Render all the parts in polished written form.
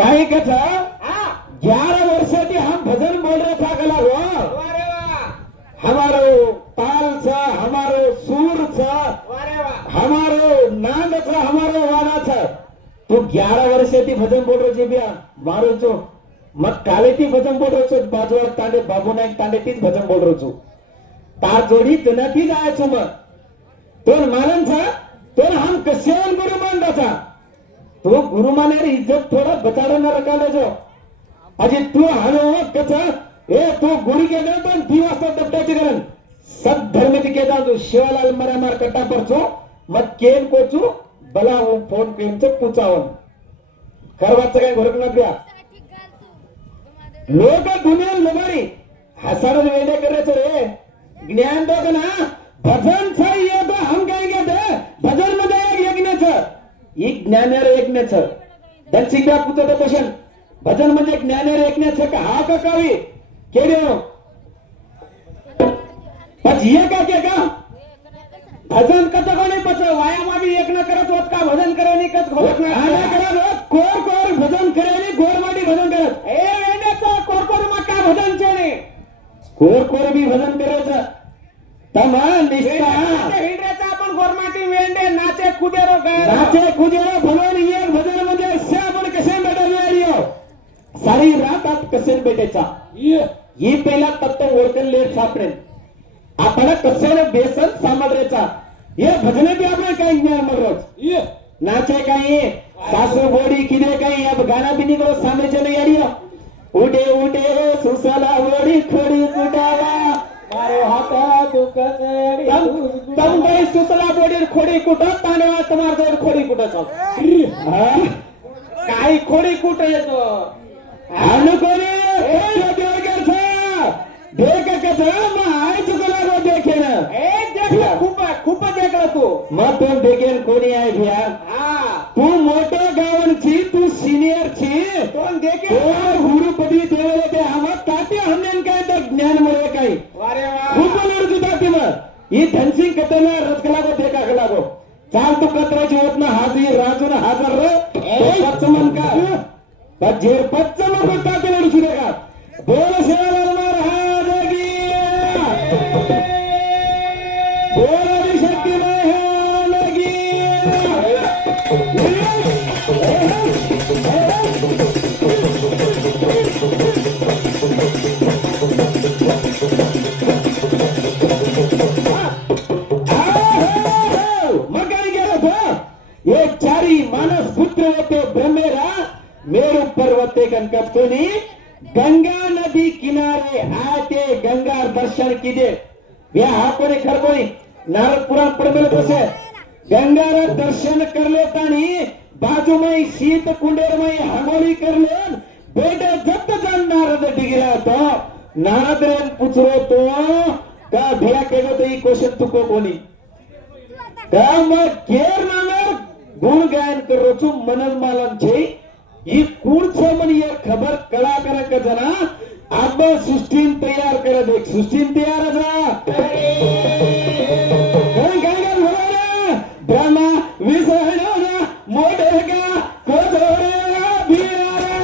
काय कथा 11 वर्षाથી हम भजन बोल रहे था गला वो वारे वाह हमारो ताल छ हमारो सूर छ वारे वाह हमारो नाद छ हमारो वाणा छ तू 11 वर्षाથી भजन बोल રહ્યો છે ब्या મારો છો મત કાલેથી ભજન બોલ રહ્યો છું બાજુવાળ તાંડે બાબુ નાઈક તાંડેથી જ ભજન બોલ રહ્યો છું તાર જોડી જનાથી જ આયા છું મત तो मालन था तो हम कश्यप गुरु मानता था तो गुरु माने इज्जत थोड़ा बचाड़ा न रखा ले जो अजी तू हलो कथा ए तू गुरु के दे पण 2 वाजता दबटाची करण सब धर्म के दा जो शिवालाल मरा मार कट्टा परचो मत केन कोचू बला वो फोन केनच पुचावन करवाच काय घरक न द्या लोक दुनिया लबारी हसाड वेडे करायचं रे ज्ञान दो ना भजन छ ये तो हम कहेंगे दे भजन मध्ये एक यज्ञ छ एक ज्ञानेर यज्ञ छ दक्षिणा पुत्र क्वेश्चन भजन म्हणजे ज्ञानेर यज्ञ छ का हा का कवी केड्यो पछ ये का भजन कत कोणी पछ वायामा बी एक न करत होत का भजन करणी कत होत ना आना करत कोर कोर भजन करेली गोरमाडी भजन करत ए वेंडेचा कोर कोर मा का भजन छे ने कोर कोर बी भजन करायचं तमा निष्ठा हिंड्रेचा आपण गोरमाटी वेंडे नाचे कुदेरो भगवान एक भजन मध्ये अशा आपण कसे भेटायला सारी रात आत कसे भेटायचा ही पहिला तत्व ओळखून लेट सापडेल आपण कसे बेसन सामग्रीचा हे भजने बी आपण काही ज्ञान मरोज नाचे काही सासू बोडी किदे काही अब गाना बी निघलो सामेचे नाही यारी उठे उठे सुसला बोडी खोडी कुटावा मारे हाता दुखत तम गई सुसला बोडी खोडी कुटत तानेवा तुम्हार जोड खोडी कुटत काय खोडी कुट येतो अनुकोनी ए देवगर छ देख के छ म आय चुकला रो देखे ना ए देख खूप देखला तू मग तो देखेन कोणी आहे भ्या हां तू मोठा गावन छी तू सीनियर छी तो देखे और गुरु पदवी देवले ते हम ताते हमने काय तर ज्ञान मिळवे काही वारे वाह खूप नर जुदा ते मग ही धनसिंग कतला रचकला को देखा गला को चाल तू कतराची होत ना हाजी राजून हाजर रे पच्चमन का बजेर पच्चमन को ताते नर जुदा का बोल सेवालाल महाराज की बोल आदिशक्ती महाराज की ये चारी मानस पुत्र होते ब्रह्मेरा मेरु पर्वते कनकप्तोनी गंगा नदी किनारे आते गंगा दर्शन किदे या हाकोने खरकोनी नारद पुराण पडमेल तसे गंगारा दर्शन करले तानी बाजू में शीत कुंडेर में हंगोली करले बेटे जब जन नारद डिगिरा तो नारद रे पूछरो तो का भिया केगो तो ई क्वेश्चन तुको कोनी का म केर नामेर गुण गायन करो छु मनन मालन छे ई कूण छे मन ये खबर कला कर के जना अब सृष्टि तैयार कर दे सृष्टि तैयार है ब्रह्मा विष्णु मोडेगा कोजोरा बियारा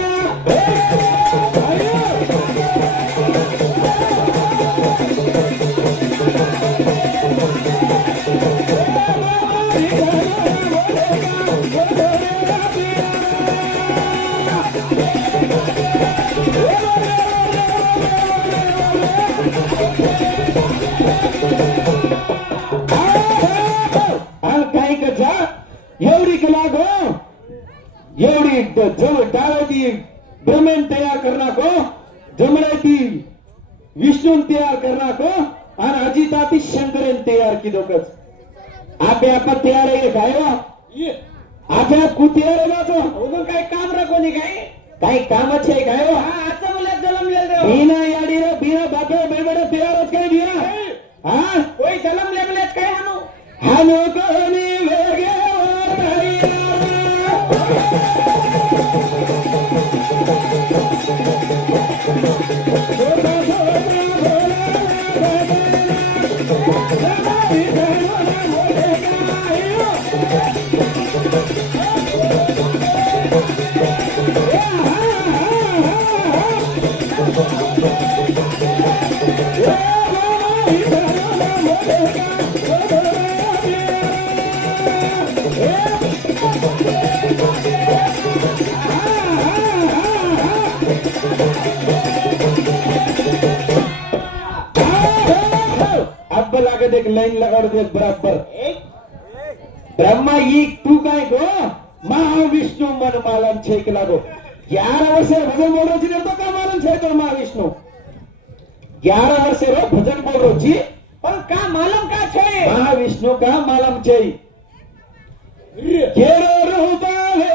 एवढी कला गो एवढी जम डाळी ब्रह्मन तयार करना को जमड़ती विष्णु तयार करना को और अजिताती शंकरन तयार की दोकच आपे आप तयार आहे काय हो आपे आप तयार आहे तो उगन काय काम रकोनी काय काम छे काय हो हां आता मला जन्म लेल देव बिना याडी रे बिना बापे बेबडे तयारच काय बिना हां कोई जन्म लेबलेच काय हानो हानो कोनी वेगे Yeah. लाईन लगाड दे बराबर ब्रह्मा ई तू काय गो महाविष्णु मन मालम छेक लागो 11 વર્ષે ભજન બોલો છે તો કા માલમ છે તો મહાવિષ્ણુ 11 વર્ષે રો ભજન બોલો છે પણ કા માલમ કા છે મહાવિષ્ણુ કા માલમ છે કેરો રૂપા હે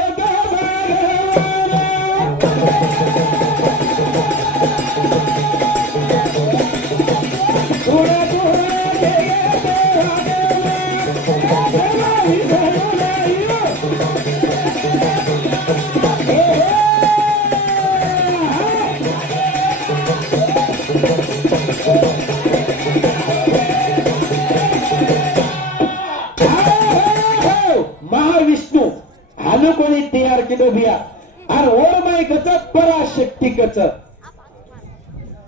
महाविष्णु हालो कोणी तयार केलं भिया आणि ओरमाय कच पराशक्ती कच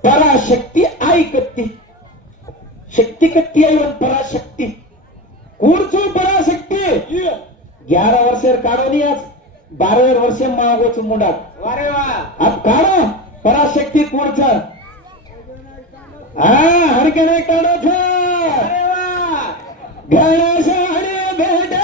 पराशक्ती आई कत्ती शक्ती कत्ती आई पराशक्ती कूडचू पराशक्ती 11 વર્ષે काढो नहीं आज 12 વર્ષે मागोच मुंडा अरे वा अब काढो पराशक्ती कूडच हर के नहीं काढो छ अरे वा गणेश हरे भेटे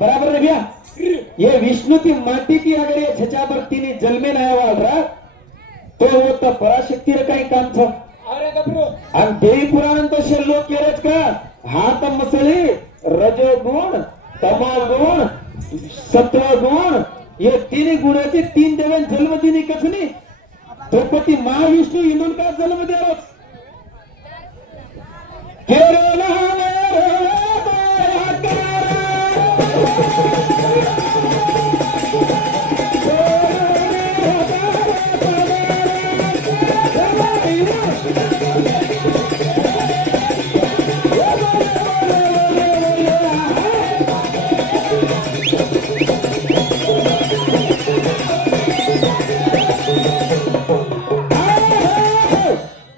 बराबर है भैया ये विष्णु की माटी की अगर ये छचाभक्ति ने जल में नया वाल रहा तो वो तो पराशक्ति काही काम था अरे गबरू आणि देवी पुराण तो लोक केरच का हात मसळी रजोगुण तमोगुण सत्वगुण ये तीन गुणाचे 3 देवन जन्म दिनी कसनी तो पती महाविष्णू इनून का जन्म द्यावच केरला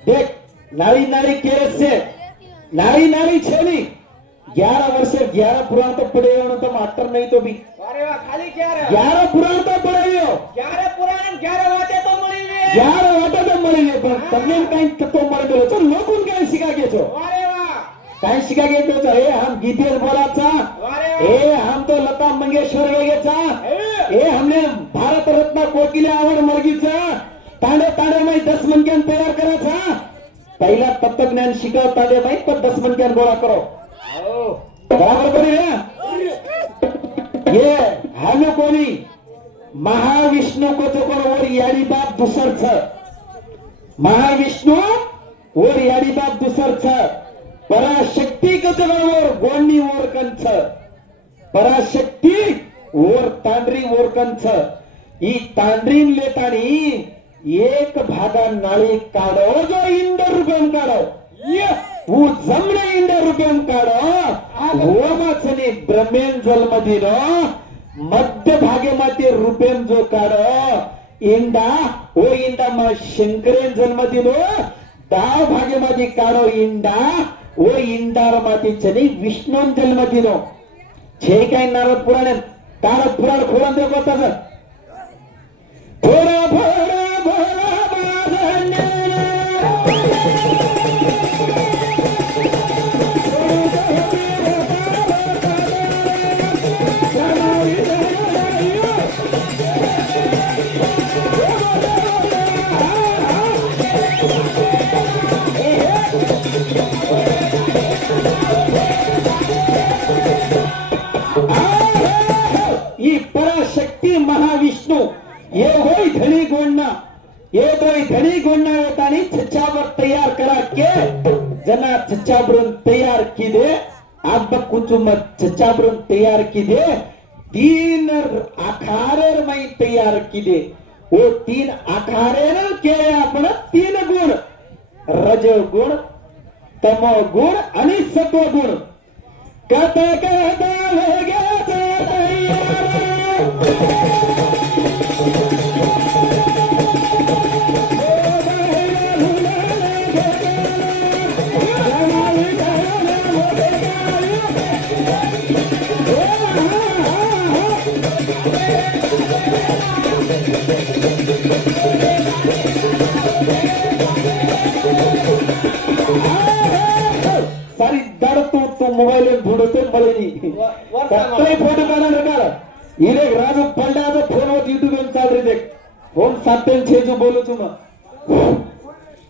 देख नारी नारी केरस से नारी नारी छेली 11 વર્ષે 11 પુરાણ તો પડ્યો તો માસ્ટર નહીં તો બી अरे वा खाली क्या रे 11 પુરાણ તો પડ્યો 11 પુરાણ 11 વાતે તો મળી લે 11 વાતે તો મળી લે પણ તમને કઈ તત્વ મળી ગયો છો લોકોને કઈ શીખા ગયા છો अरे वा काय शिका घेतो ए हम गीतेश बोलाचा अरे ए हम तो लता मंगेशकर वेगेचा ए हमने भारत रत्न कोकिला आवड मर्गीचा तांडे तांडे माई 10 मनक्यान तयार करायचा पहिला तत्वज्ञान शिकव तांडे माई पण 10 मनक्यान गोळा करो बराबर बने ये हालो कोणी महाविष्णु को तो कोण और याडी बाप दुसर छ महाविष्णु और याडी बाप दुसर छ पराशक्ती कचगळवर गोंडी ओरकंच पराशक्ती ओर तांड्री ओरकंच ई तांड्रीन लेतानी एक भागा नाळी काढो जो 100 रुपये काढो वो जमणे 100 रुपये काढो ओमाचने ब्रह्मेन जन्म दिनो मध्य भागे माते रुपये जो काढो इंडा ओ इंडा मा शंकरेन जन्म दिनो 10 भागे मध्ये काढो इंडा ओ इंदार मातीचे विष्णू जन्म दिनो छे काय नारद पुराण खोलून दे बोलतात थोडा भोरा भोरा पराशक्ती महाविष्णु ये वही धनी गोणना ये दोई धनी गोणना होतानी छच्चावर तैयार करा के जना छच्चावरून तैयार किदे अब कुचुम छच्चावरून तैयार किदे 3 आखारेर मै तैयार किदे वो 3 आखारेर केले आपण 3 गुण रजोगुण तमोगुण आणि सत्वगुण कथा कथा लगे सारी दड तू मोबाईल फोडतो मळणी कत्तई फोटो काढा का इले राजू पलडा तो फोन वर यूट्यूब में चाल रही देख फोन 7 जो बोलो तुम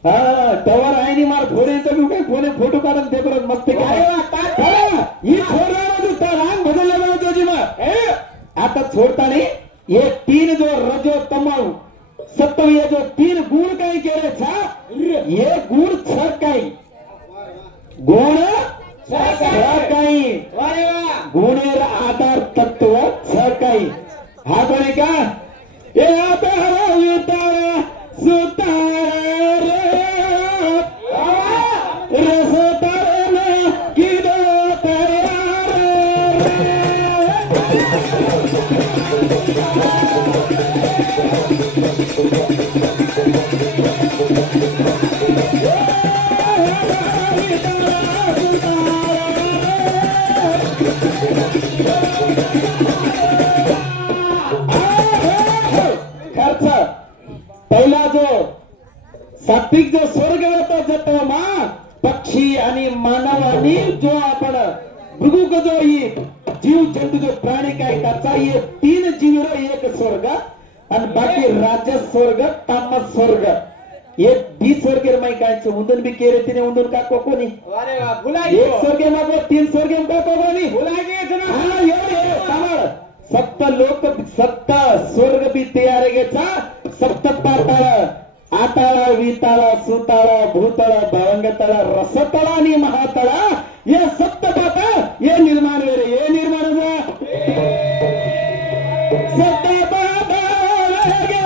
हाँ तवर आईनी मार फोने तो क्यों फोने फोटो काढून देखो मस्त ये छोड़ रहा तू रांग बदल लगा तो जी मार आता छोड़ता नहीं ये 3 जो रजो तमाऊ सत्व ये जो 3 गुण काही केले छा ये गुण छ काही गुण काही गुणेर आधार तत्व छ काही हा कोण आहे का हे आधार वितारा सुतार रसतार किदो खर्च पहिला जो सात्विक जो स्वर्ग होता जातो मा पक्षी आणि मानवानी जो आपण मृग जो ही जीव जंतू जो प्राणी काय त्याचा ये 3 जीव एक स्वर्ग आणि बाकी राजस स्वर्ग तामस स्वर्ग ये 20 स्वर्ग माई काय उंदन भी केरे तिने उंदन का कोणी अरे वाह भुलाई एक स्वर्ग मागो 3 स्वर्ग का कोणी भुलाई गए ना हाँ ये सामर सप्त लोक सप्त स्वर्ग भी तयार गेचा सप्त पाताळ आताळ विताळ सुताळ भूतळ भवंगतळ रसतळ आणि महातळ ये सप्त पाताळ ये निर्माण वेरे ये निर्माण सप्त पाताळ गे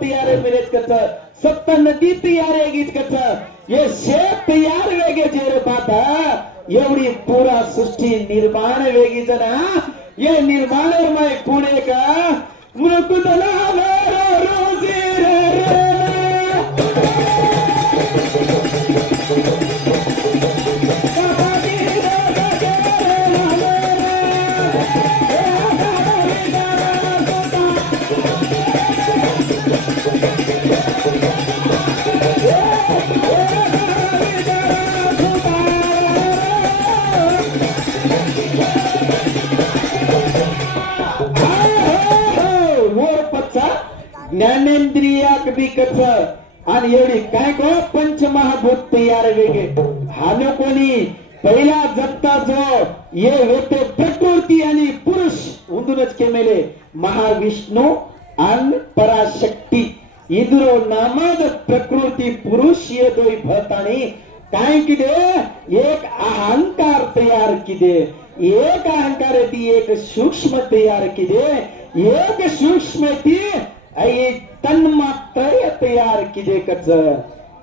तयार सप्त नदी तयार ये शेत तयार वेगे जेर पाता एवढी पुरा सृष्टी निर्माण वेगी जना ये निर्माण में पुणे का मृकुदला रोजी ज्ञानेंद्रियाक बी कच आणि एवढी काय को पंचमहाभूत तयार वेगे हानो कोणी पहिला जगता जो ये होते प्रकृती आणि पुरुष उंदूनच केमेले महाविष्णू आणि पराशक्ती इदरो नामद प्रकृती पुरुष ये दोई भतानी काय किदे एक अहंकार तयार किदे एक अहंकार ती एक सूक्ष्म तयार किदे एक सूक्ष्म ती आई तन्मात्र तयार किदे कच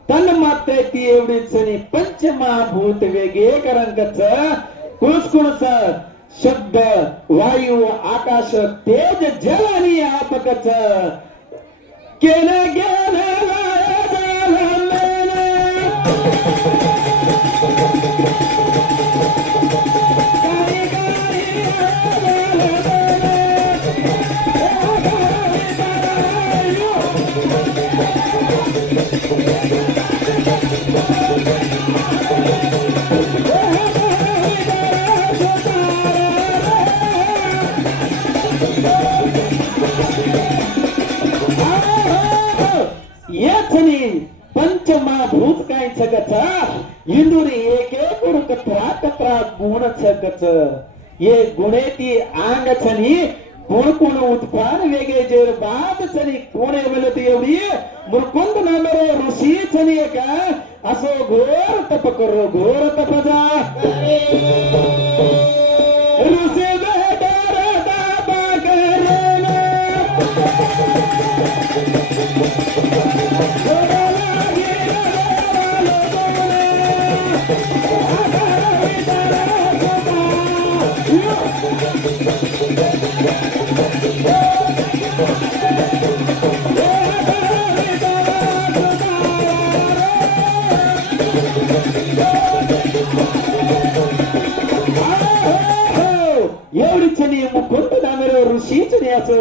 तन्मात्र ती एवढीच नाही पंचमहाभूत वेगे कारण कच कुणच शब्द वायू आकाश तेज जल आणि आपकच केलं गेलं पंचमहाभूत काय छगच इंदुरी एक एक कत्रा कत्रा गुण छगच ये गुणे ती आंग छनी कोण कोण उत्पान वेगळे जेर बाद छनी कोणे बोलत एवढी मुरकुंद नामरे ऋषी छनी का असो घोर तप करो घोर तप जा ऋषी ऋषी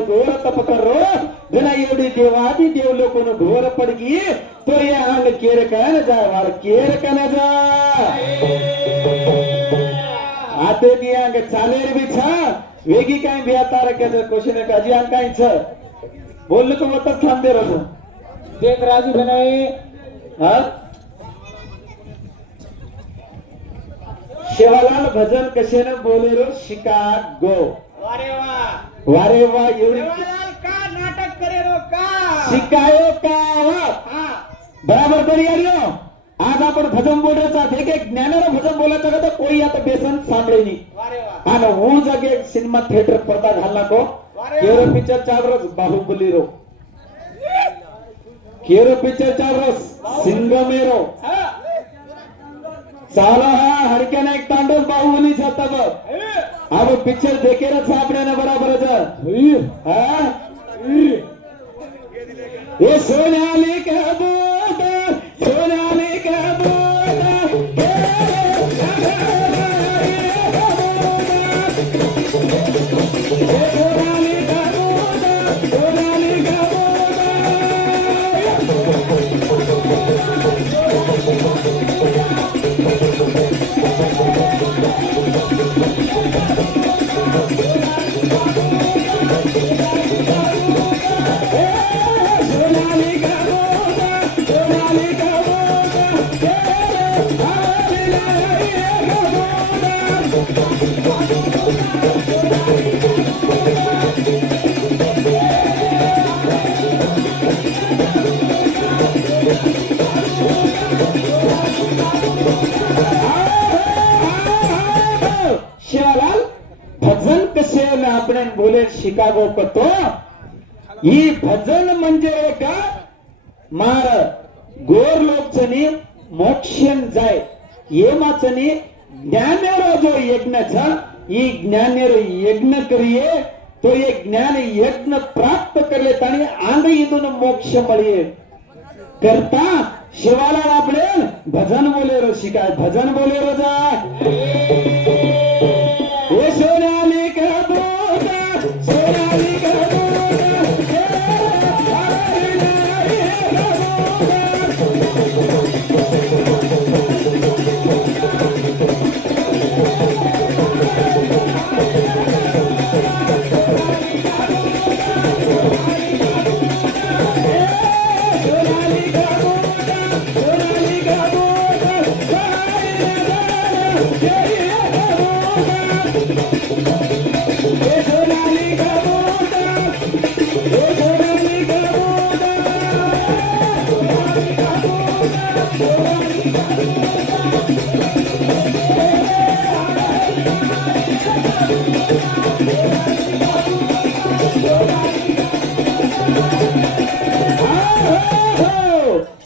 घोर तप करो जना एवढी देवादी देव लोक घोर पडगी तो ये अंग केर का न जा वार केर का न जा आते ती अंग चालेर भी छा वेगी काय भी आता रख्याचं क्वेश्चन काजी अंग काय छ बोललो तो मत थांबते रहो देख राजू बनाए हाँ शिवालाल भजन कशेने बोले रो शिकागो वारे वाह एवढी देवालाल का नाटक करे रो का शिकायो का हाँ बराबर करी आलो आज आपण भजन बोलायचा एक एक ज्ञानाला भजन बोलायचं का तर कोई आता बेसन सांभळे नाही वारे वाह आणि હું જગે સિનેમા થિયેટર પડતા ઘાલના કો કેરો પિક્ચર ચાલ રસ બાહુબલી રો કેરો પિક્ચર ચાલ રસ સિંગમેરો हाँ साला हा हडक्याने एक तांडव बाहुबली छाता बघ अब पिक्चर देखेरच सापड्याने बराबर हा ये सोन्याने का बोदा सोन्याने का बोदा शिवालाल भजन कसे आपण बोले शिकागो करतो ही भजन म्हणजे का मार गोर लोकचनी मोक्षन जाय येमाचनी ज्ञानेरो जो यज्ञ छ ई ज्ञानेरो यज्ञ करिये तो ये ज्ञान यज्ञ प्राप्त करले तानी आंग इदून मोक्ष मळिये करता शिवाला आपले भजन बोले रो शिकाय भजन बोले रो जा ये सोनाली का बोदा सोनाली का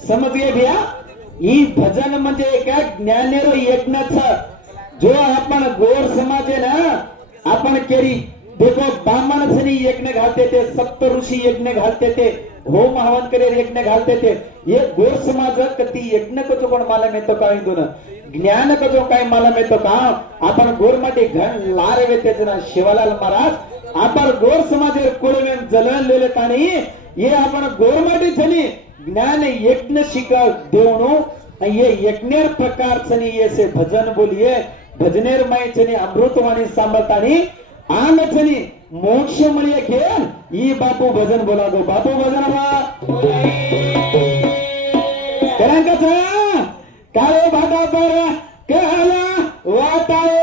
समझ गए भैया ही भजन म्हणजे एका ज्ञानेरो यज्ञाचा जो आपण गोर समाज आहे ना आपण केरी देखो ब्राह्मणसनी यज्ञ घालते ते सप्त ऋषी यज्ञ घालते ते होम हवन करे यज्ञ घालते ते ये गोर समाज कती यज्ञ को कोण मला मिळतो काय दोन ज्ञान को जो काय मला मिळतो का आपण गोर मध्ये घन लारवे त्याचं ना शिवालाल महाराज आपण गोर समाज कोळवे जललेले ताणी ये आपण गोर मध्ये जनी ज्ञान यज्ञ शिका देवनो ये यज्ञेर प्रकार छनी ऐसे भजन बोलिए भजनेर माय छनी अमृतवाणी सांभळतानी आन छनी मोक्ष मळिये घेन ई बापू भजन बोला दो बापू भजन बा करंकच काळे भाटा पर कहला वाटाळो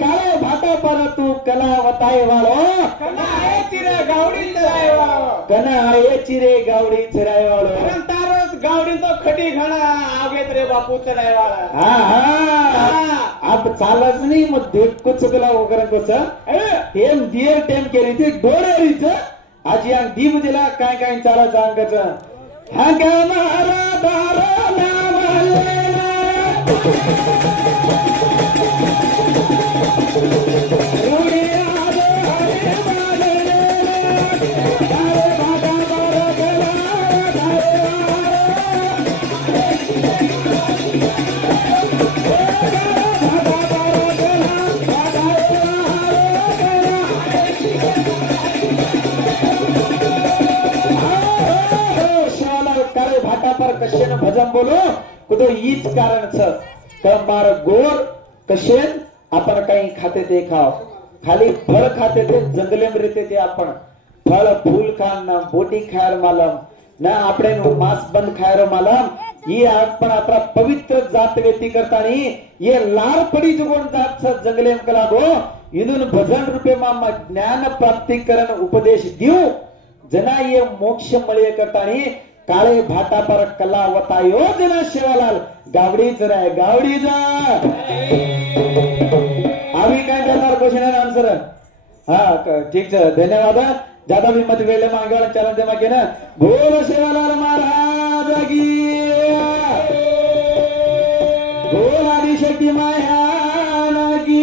काळे भाटा पर तू कला वताय वाळो कना आहे चिरे गावडी चराय वाळो कना आहे चिरे गावडी चराय वाळो कारण तारस गावडी तो खटी घणा आवेत रे बापू चराय वाळा हा हा आप चालच नाही मग देख कुछ कला वगैरे कुछ टेम दियर टेम केली ती डोळेरीच आज या दीप दिला काय काय चाला जांगच हा गा मारा दारा नामले कशेन भजन बोलो कुठं हीच कारण मार गोर कशेन आपण काही खाते ते खाव खाली फळ खाते ते जंगले मरते ते आपण फळ फूल खान ना बोटी खायर मालम ना આપણે मांस बंद खायर मालम ये आपण आता पवित्र जात व्यक्ती करतानी ये लार पडी जुगोन जात जंगले कलागो इदून भजन रूपे मामा ज्ञान प्राप्ती करण उपदेश देऊ जना ये मोक्ष मळे करतानी काळे भाटा पर कला वतायो जना शिवालाल गावडी जराय गावडी जा आम्ही काय करणार क्वेश्चन एंड आंसर हा ठीक है धन्यवाद ज्यादा भी मत वेले मांगे वाला चरण दे मागे ना बोल शिवालाल महाराज की बोल आदिशक्ती माया की